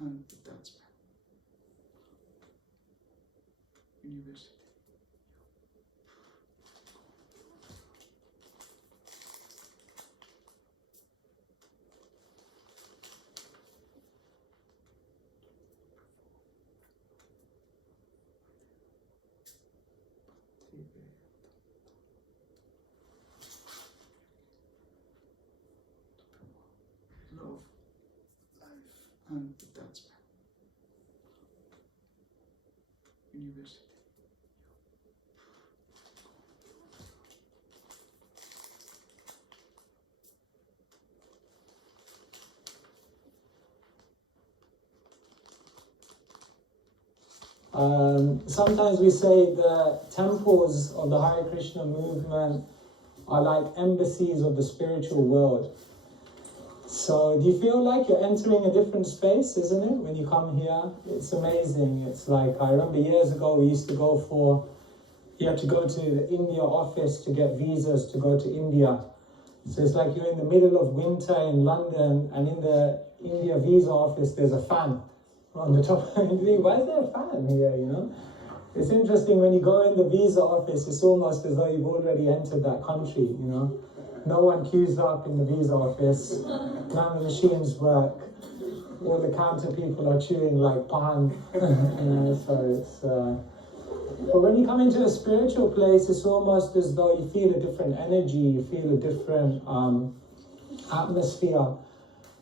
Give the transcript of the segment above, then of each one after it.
and Detachment University. Love, life, and Detachment University. Sometimes we say the temples of the Hare Krishna movement are like embassies of the spiritual world. So do you feel like you're entering a different space, isn't it, when you come here? It's amazing. It's like, I remember years ago we used to you had to go to the India office to get visas to go to India. So it's like you're in the middle of winter in London, and in the India visa office there's a fan on the top. And you think, why is there a fan here, you know? It's interesting, when you go in the visa office, it's almost as though you've already entered that country, you know? No one queues up in the visa office, none of the machines work, all the counter people are chewing like pan, you know, so it's... But when you come into a spiritual place, it's almost as though you feel a different energy, you feel a different atmosphere.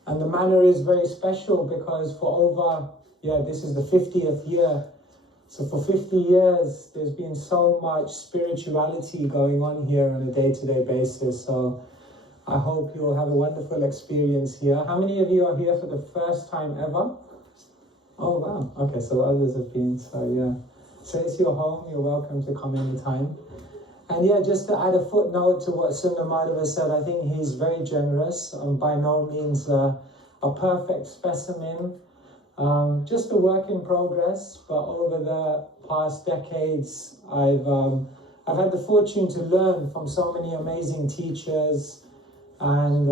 And the manner is very special because for over, this is the 50th year. So for 50 years, there's been so much spirituality going on here on a day-to-day basis. So I hope you'll have a wonderful experience here. How many of you are here for the first time ever? Oh, wow. Okay, so others have been, so yeah. So it's your home, you're welcome to come anytime. And just to add a footnote to what Sundar Madhava said, I think he's very generous, by no means a perfect specimen, just a work in progress, but over the past decades, I've had the fortune to learn from so many amazing teachers, and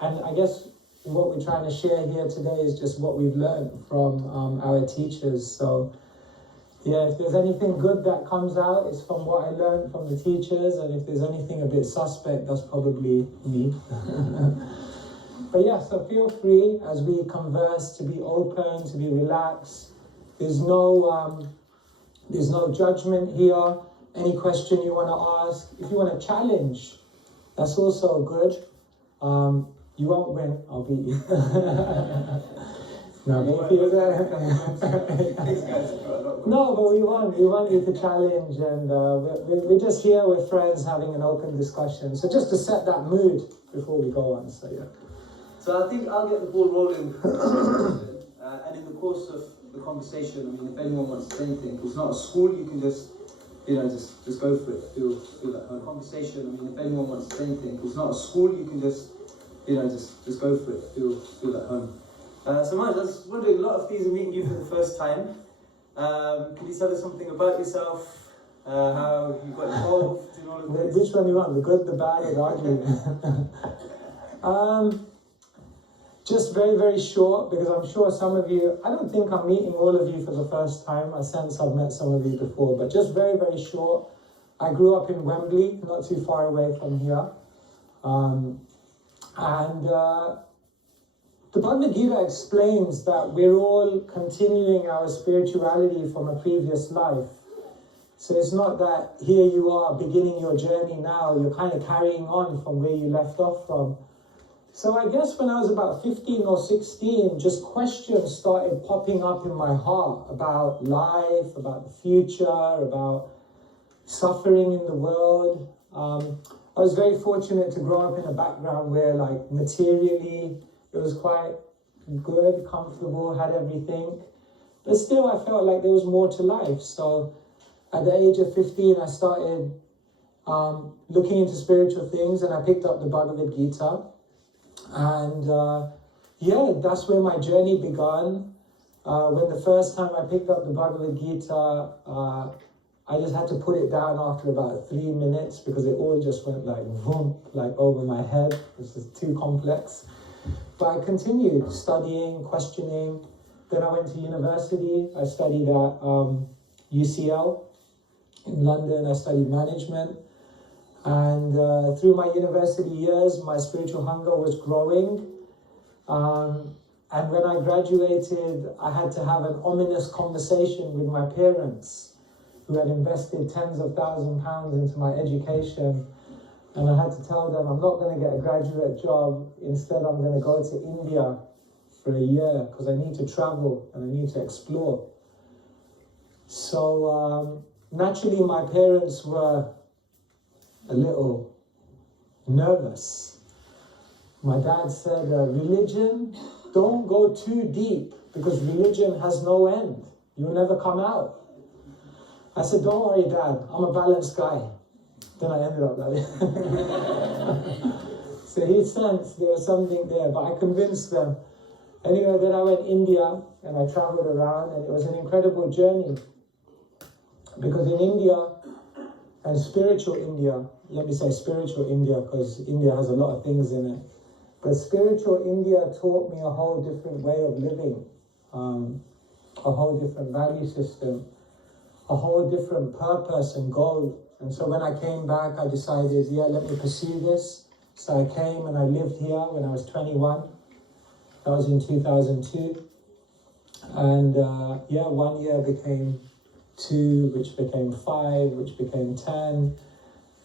I guess what we're trying to share here today is just what we've learned from our teachers. So if there's anything good that comes out, it's from what I learned from the teachers, and if there's anything a bit suspect, that's probably me. But so feel free as we converse to be open, to be relaxed. There's no judgment here. Any question you want to ask, if you want to challenge, that's also good. You won't win, I'll beat you. No, but we want you to challenge, and we're just here with friends having an open discussion. So just to set that mood before we go on. So I think I'll get the ball rolling. And in the course of the conversation, I mean, if anyone wants to say anything, it's not a school, you can just go for it. Feel that kind of conversation. I mean, if anyone wants to say anything, it's not a school, you can just go for it. Feel at home. So Maj, I was wondering, a lot of these are meeting you for the first time. Can you tell us something about yourself? How you got involved in all of this? Which one you want? The good, the bad, or the ugly? Just very, very short, because I'm sure some of you, I don't think I'm meeting all of you for the first time. I sense I've met some of you before, but just very, very short. I grew up in Wembley, not too far away from here. The Bhagavad Gita explains that we're all continuing our spirituality from a previous life. So it's not that here you are beginning your journey now, you're kind of carrying on from where you left off from. So I guess when I was about 15 or 16, just questions started popping up in my heart about life, about the future, about suffering in the world. I was very fortunate to grow up in a background where, like, materially, it was quite good, comfortable, had everything. But still, I felt like there was more to life. So at the age of 15, I started looking into spiritual things, and I picked up the Bhagavad Gita. And that's where my journey began. When the first time I picked up the Bhagavad Gita, I just had to put it down after about 3 minutes because it all just went like boom, like over my head. This is too complex. But I continued studying, questioning. Then I went to university. I studied at UCL in London. I studied management. And through my university years, my spiritual hunger was growing. And when I graduated, I had to have an ominous conversation with my parents, who had invested tens of thousands of pounds into my education. And I had to tell them, I'm not going to get a graduate job. Instead, I'm going to go to India for a year because I need to travel and I need to explore. So naturally, my parents were a little nervous. My dad said, religion, don't go too deep because religion has no end. You'll never come out. I said, don't worry, Dad, I'm a balanced guy. Then I ended up like that. So he sensed there was something there, but I convinced them. Anyway, then I went India and I traveled around, and it was an incredible journey. Because in India, and spiritual India, let me say spiritual India because India has a lot of things in it. But spiritual India taught me a whole different way of living, a whole different value system, a whole different purpose and goal. And so when I came back, I decided, yeah, let me pursue this. So I came and I lived here when I was 21. That was in 2002. And 1 year became 2, which became 5, which became 10,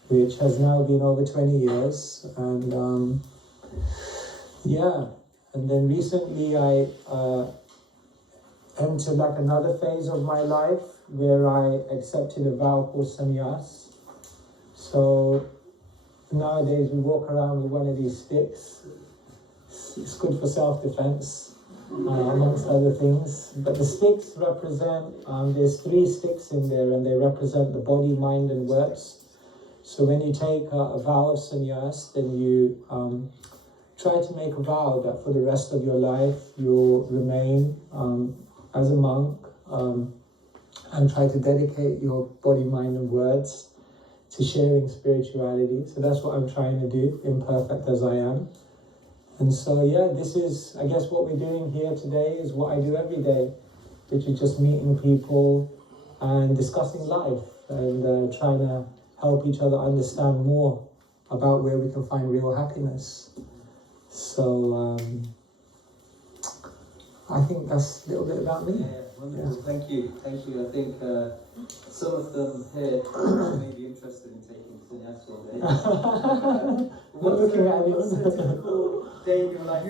which has now been over 20 years. And and then recently I entered like another phase of my life where I accepted a vow called sannyas. So nowadays we walk around with one of these sticks. It's good for self-defense, amongst other things. But the sticks represent, there's 3 sticks in there, and they represent the body, mind, and words. So when you take a vow of sannyas, then you try to make a vow that for the rest of your life you'll remain as a monk and try to dedicate your body, mind, and words to sharing spirituality. So that's what I'm trying to do, imperfect as I am. And so, this is, I guess, what we're doing here today is what I do every day, which is just meeting people and discussing life and trying to help each other understand more about where we can find real happiness. So, I think that's a little bit about me. Yeah, wonderful. Yeah. Thank you. I think some of them here may be interested in taking sannyas one day. What's the typical day in your life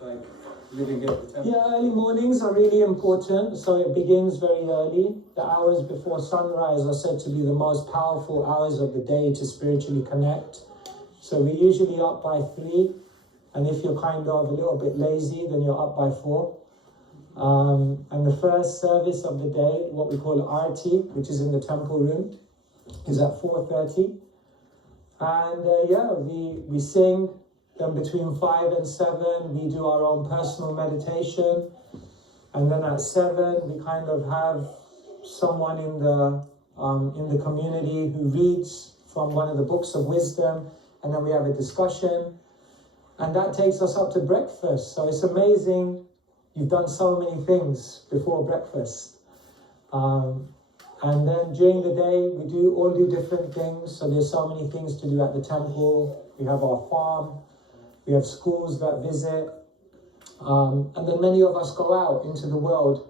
like living at the temple? Yeah, early mornings are really important. So it begins very early. The hours before sunrise are said to be the most powerful hours of the day to spiritually connect. So we're usually up by 3. And if you're kind of a little bit lazy, then you're up by 4. And the first service of the day, what we call Arti, which is in the temple room, is at 4:30. And we sing. Then between 5 and 7, we do our own personal meditation. And then at 7, we kind of have someone in the community who reads from one of the books of wisdom. And then we have a discussion. And that takes us up to breakfast. So it's amazing. You've done so many things before breakfast. And then during the day, we all do different things. So there's so many things to do at the temple. We have our farm. We have schools that visit. And then many of us go out into the world,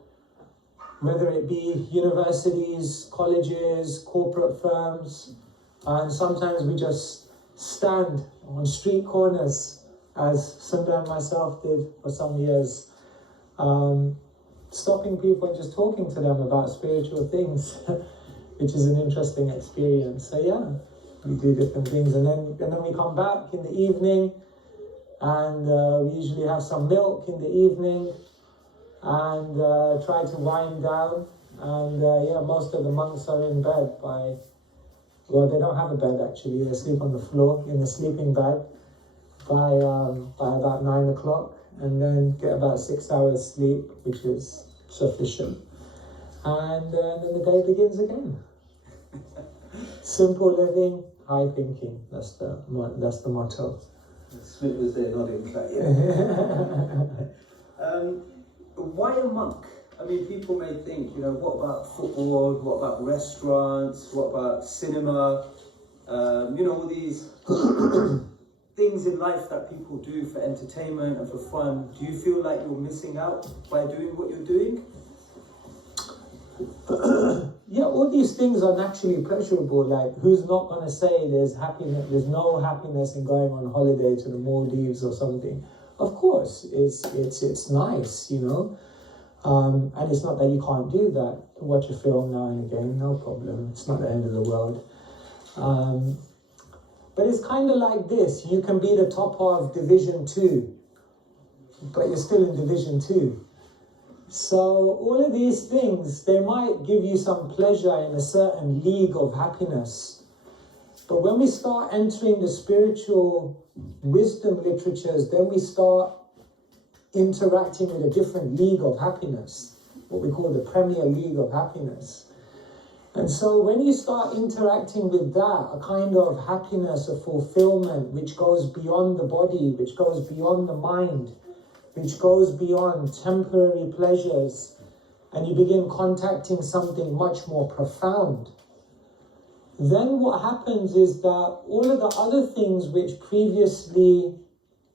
whether it be universities, colleges, corporate firms. And sometimes we just stand on street corners, as Sundar and myself did for some years, stopping people and just talking to them about spiritual things, which is an interesting experience. So we do different things, and then we come back in the evening, and we usually have some milk in the evening, and try to wind down. And most of the monks are in bed they don't have a bed actually. They sleep on the floor in the sleeping bag by about 9 o'clock, and then get about 6 hours sleep, which is sufficient. And then the day begins again. Simple living, high thinking. That's the motto. Smith was there nodding back. why a monk? I mean, people may think, what about football? What about restaurants? What about cinema? All these things in life that people do for entertainment and for fun. Do you feel like you're missing out by doing what you're doing? Yeah, all these things are naturally pleasurable. Like, who's not going to say there's happiness? There's no happiness in going on holiday to the Maldives or something. Of course, it's nice, and it's not that you can't do that. Watch a film now and again, no problem. It's not the end of the world. But it's kind of like this. You can be the top of Division 2, but you're still in Division 2. So all of these things, they might give you some pleasure in a certain league of happiness. But when we start entering the spiritual wisdom literatures, then we start interacting with a different league of happiness, what we call the Premier League of Happiness. And so when you start interacting with that, a kind of happiness, a fulfillment, which goes beyond the body, which goes beyond the mind, which goes beyond temporary pleasures, and you begin contacting something much more profound, then what happens is that all of the other things which previously,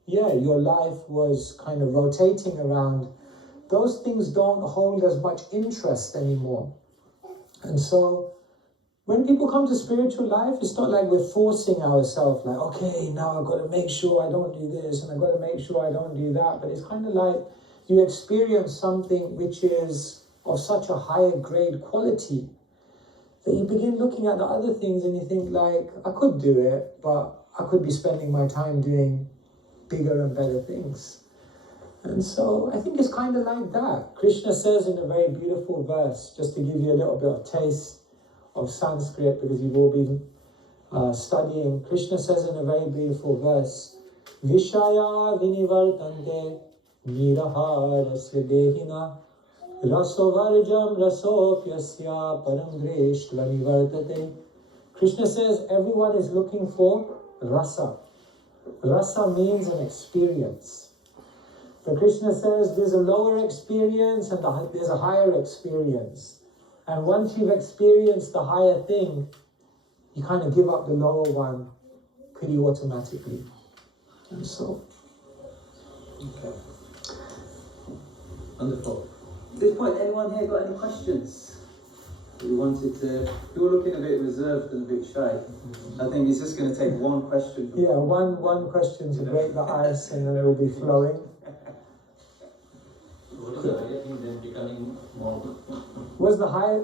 your life was kind of rotating around, those things don't hold as much interest anymore. And so when people come to spiritual life, it's not like we're forcing ourselves, like, okay, now I've got to make sure I don't do this and I've got to make sure I don't do that. But it's kind of like you experience something which is of such a higher grade quality that you begin looking at the other things and you think, like, I could do it, but I could be spending my time doing bigger and better things. And so I think it's kind of like that. Krishna says in a very beautiful verse, just to give you a little bit of taste of Sanskrit, because you've all been studying. Krishna says in a very beautiful verse, Vishaya vinivartante niraharasya dehina rasovarjam rasopyasya param dreshtva nivartate. Krishna says everyone is looking for rasa. Rasa means an experience. But Krishna says there's a lower experience and there's a higher experience. And once you've experienced the higher thing, you kind of give up the lower one pretty automatically. And so. Okay. Wonderful. At this point, anyone here got any questions? You were looking a bit reserved and a bit shy. I think it's just going to take one question. Yeah, one question to break the ice and then it will be flowing. What is the higher thing than becoming monk?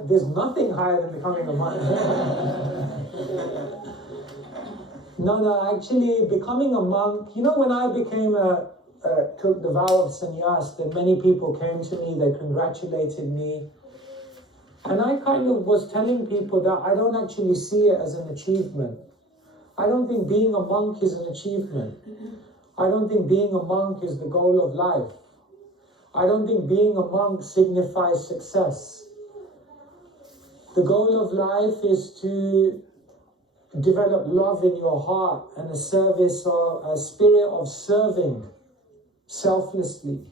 There's nothing higher than becoming a monk. No, actually becoming a monk, when I took the vow of sannyas, then many people came to me, they congratulated me. And I kind of was telling people that I don't actually see it as an achievement. I don't think being a monk is an achievement. I don't think being a monk is the goal of life. I don't think being a monk signifies success. The goal of life is to develop love in your heart and a spirit of serving selflessly.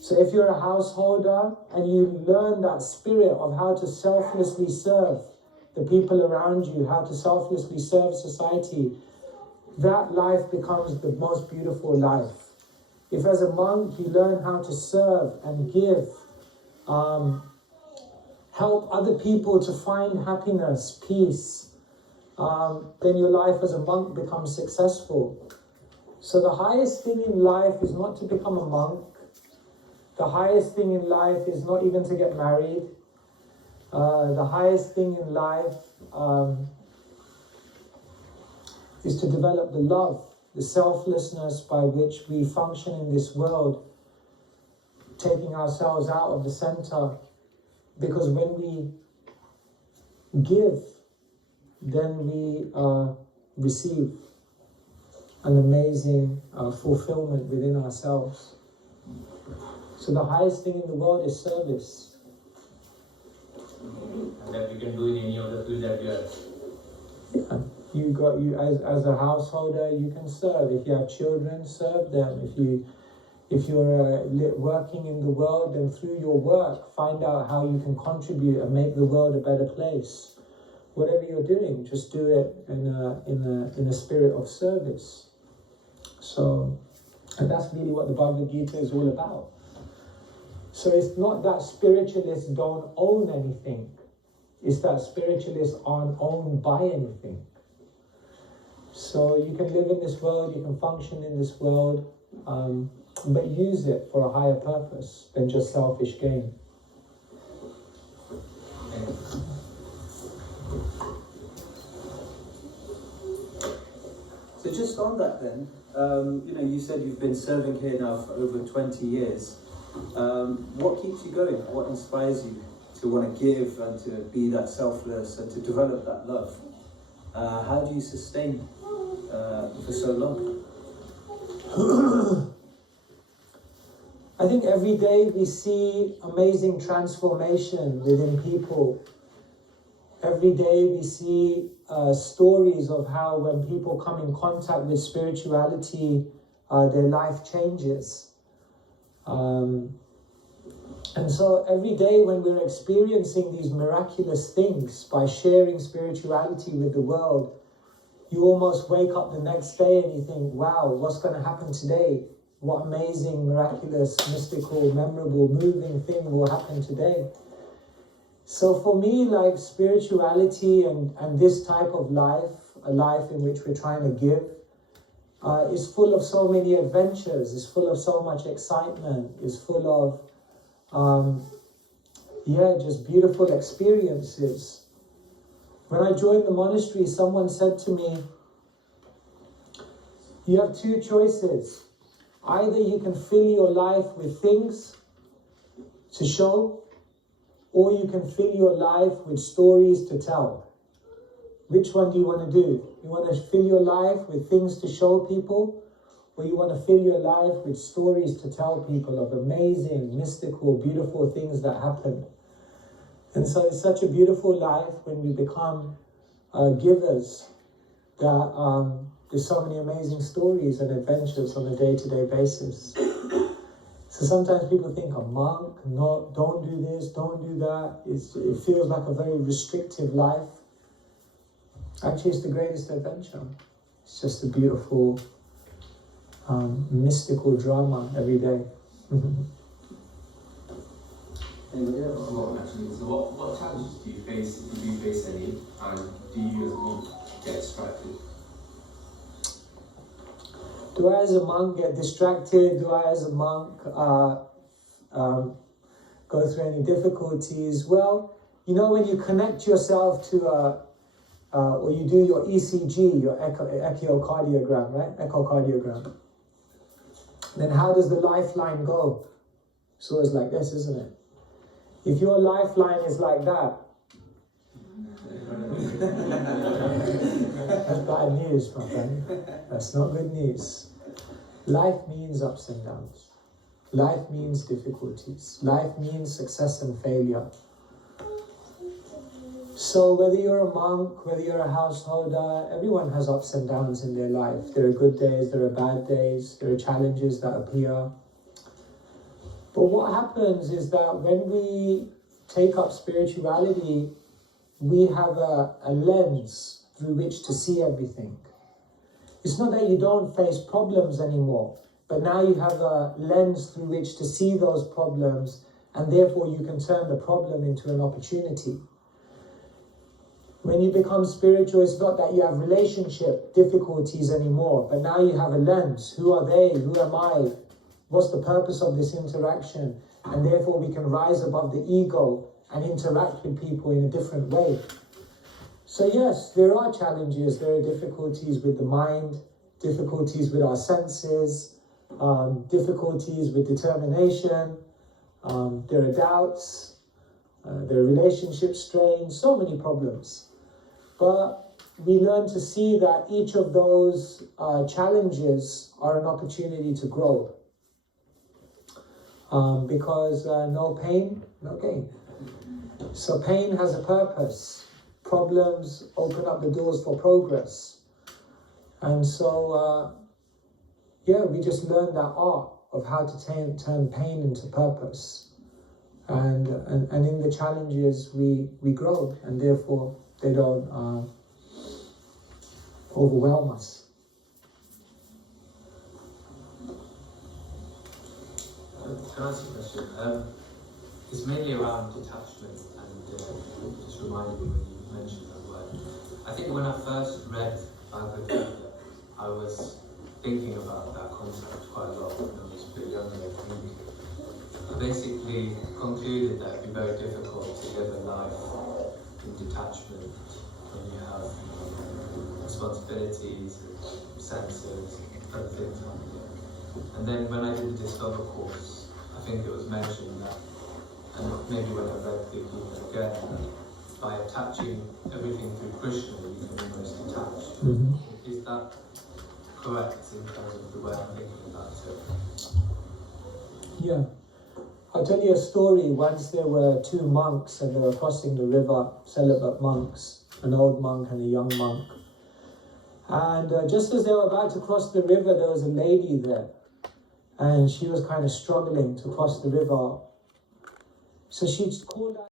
So if you're a householder and you learn that spirit of how to selflessly serve the people around you, how to selflessly serve society, that life becomes the most beautiful life. If as a monk you learn how to serve and give, help other people to find happiness, peace, then your life as a monk becomes successful. So the highest thing in life is not to become a monk. The highest thing in life is not even to get married. The highest thing in life is to develop the love, the selflessness by which we function in this world, taking ourselves out of the center. Because when we give, then we receive an amazing fulfillment within ourselves. So the highest thing in the world is service. And that we can do in any of the field that we are. Yeah. As a householder, you can serve. If you have children, serve them. If If you're working in the world, then through your work, find out how you can contribute and make the world a better place. Whatever you're doing, just do it in a spirit of service. So, and that's really what the Bhagavad Gita is all about. So it's not that spiritualists don't own anything. It's that spiritualists aren't owned by anything. So you can live in this world, you can function in this world, but use it for a higher purpose than just selfish gain. So just on that then, you said you've been serving here now for over 20 years. What keeps you going? What inspires you to want to give and to be that selfless and to develop that love? How do you sustain for so long? I think every day we see amazing transformation within people. Every day we see stories of how when people come in contact with spirituality, their life changes. And so every day when we're experiencing these miraculous things by sharing spirituality with the world, you almost wake up the next day and you think, wow, what's going to happen today? What amazing, miraculous, mystical, memorable, moving thing will happen today? So for me, like spirituality and this type of life, a life in which we're trying to give, is full of so many adventures, is full of so much excitement, is full of, just beautiful experiences. When I joined the monastery, someone said to me, you have two choices. Either you can fill your life with things to show, or you can fill your life with stories to tell. Which one do you want to do? You want to fill your life with things to show people, or you want to fill your life with stories to tell people of amazing, mystical, beautiful things that happened? And so it's such a beautiful life when we become givers, that there's so many amazing stories and adventures on a day-to-day basis. So sometimes people think a monk, no, don't do this, don't do that. It feels like a very restrictive life. Actually, it's the greatest adventure. It's just a beautiful, mystical drama every day. Anybody else? Actually, so what challenges do you face, if you face any, and do you as a monk get distracted? Do I as a monk get distracted? Do I as a monk go through any difficulties? Well, you know, when you connect yourself to or you do your ECG, your echocardiogram, right? Echocardiogram. Then how does the lifeline go? It's always like this, isn't it? If your lifeline is like that, that's bad news, my friend. That's not good news. Life means ups and downs. Life means difficulties. Life means success and failure. So whether you're a monk, whether you're a householder, everyone has ups and downs in their life. There are good days, there are bad days, there are challenges that appear. But what happens is that when we take up spirituality, we have a lens through which to see everything. It's not that you don't face problems anymore, but now you have a lens through which to see those problems, and therefore you can turn the problem into an opportunity. When you become spiritual, it's not that you have relationship difficulties anymore, but now you have a lens. Who are they? Who am I? What's the purpose of this interaction? And therefore we can rise above the ego and interact with people in a different way. So yes, there are challenges, there are difficulties with the mind, difficulties with our senses, difficulties with determination, there are doubts, there are relationship strains, so many problems. But we learn to see that each of those challenges are an opportunity to grow. Because no pain, no gain. So pain has a purpose. Problems open up the doors for progress. And so, we just learn that art. of how to turn pain into purpose. And in the challenges we grow, and therefore they don't overwhelm us. Can I ask you a question? It's mainly around detachment, and just reminded me when you mentioned that word. I think when I first read Bhagavad Gita, I was thinking about that concept quite a lot when I was a bit younger. I think I basically concluded that it'd be very difficult to live a life in detachment when you have responsibilities and senses and other things happening. And then when I did the Discover course, I think it was mentioned that, and maybe when I read the Gita again, that by attaching everything through Krishna, you can almost detach. Mm-hmm. Is that correct in terms of the way I'm thinking about it? Yeah. I'll tell you a story. Once there were two monks and they were crossing the river, celibate monks, an old monk and a young monk. And just as they were about to cross the river, there was a lady there. And she was kind of struggling to cross the river. So she called out